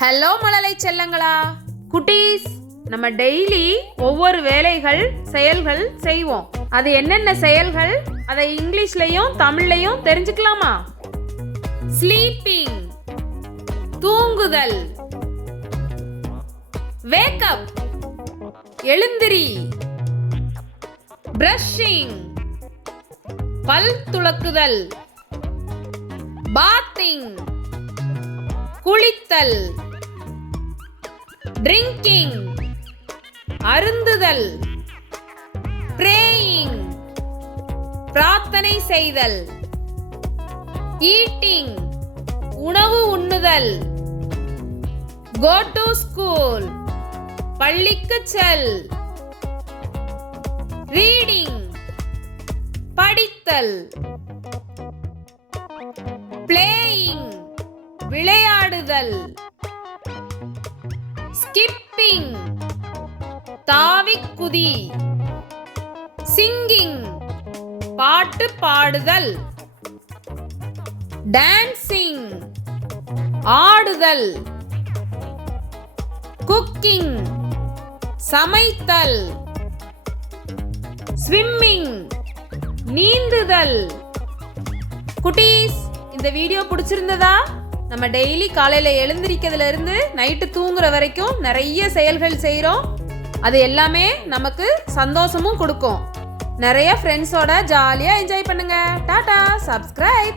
Hello மழலை செல்லங்களா, குட்டீஸ். நம்ம டெய்லி ஒவ்வொரு வேலைகள் செயல்கள் செய்வோம். அது என்னென்ன செயல்கள், அதை இங்கிலீஷ்லயும் தமிழ்லையும் தெரிஞ்சுக்கலாமா? ஸ்லீப்பிங் தூங்குதல், வேக் அப் எழுந்திரி, பிரஷிங் பல் துலக்குதல், பாத்திங் குளித்தல், ட்ரிங்கிங் அருந்துதல், பிரேயிங் பிரார்த்தனை செய்தல், ஈட்டிங் உணவு உண்ணுதல், கோ டு ஸ்கூல் பள்ளிக்கு செல், ரீடிங் படித்தல், பிளேயிங் விளையாடுதல், ஸ்கிப்பிங் தாவிக் குதி, சிங்கிங் பாட்டு பாடுதல், டான்சிங் ஆடுதல், குக்கிங் சமைத்தல், ஸ்விம்மிங் நீந்துதல். குட்டீஸ், இந்த வீடியோ பிடிச்சிருந்ததா? நம்ம டெய்லி காலையில எழுந்திரிக்கிறதுல இருந்து நைட்டு தூங்குற வரைக்கும் நிறைய செயல்கள் செய்கிறோம். அது எல்லாமே நமக்கு சந்தோஷமும் கொடுக்கும். நிறைய ஃப்ரெண்ட்ஸோட ஜாலியாக என்ஜாய் பண்ணுங்க. டாடா, சப்ஸ்கிரைப்.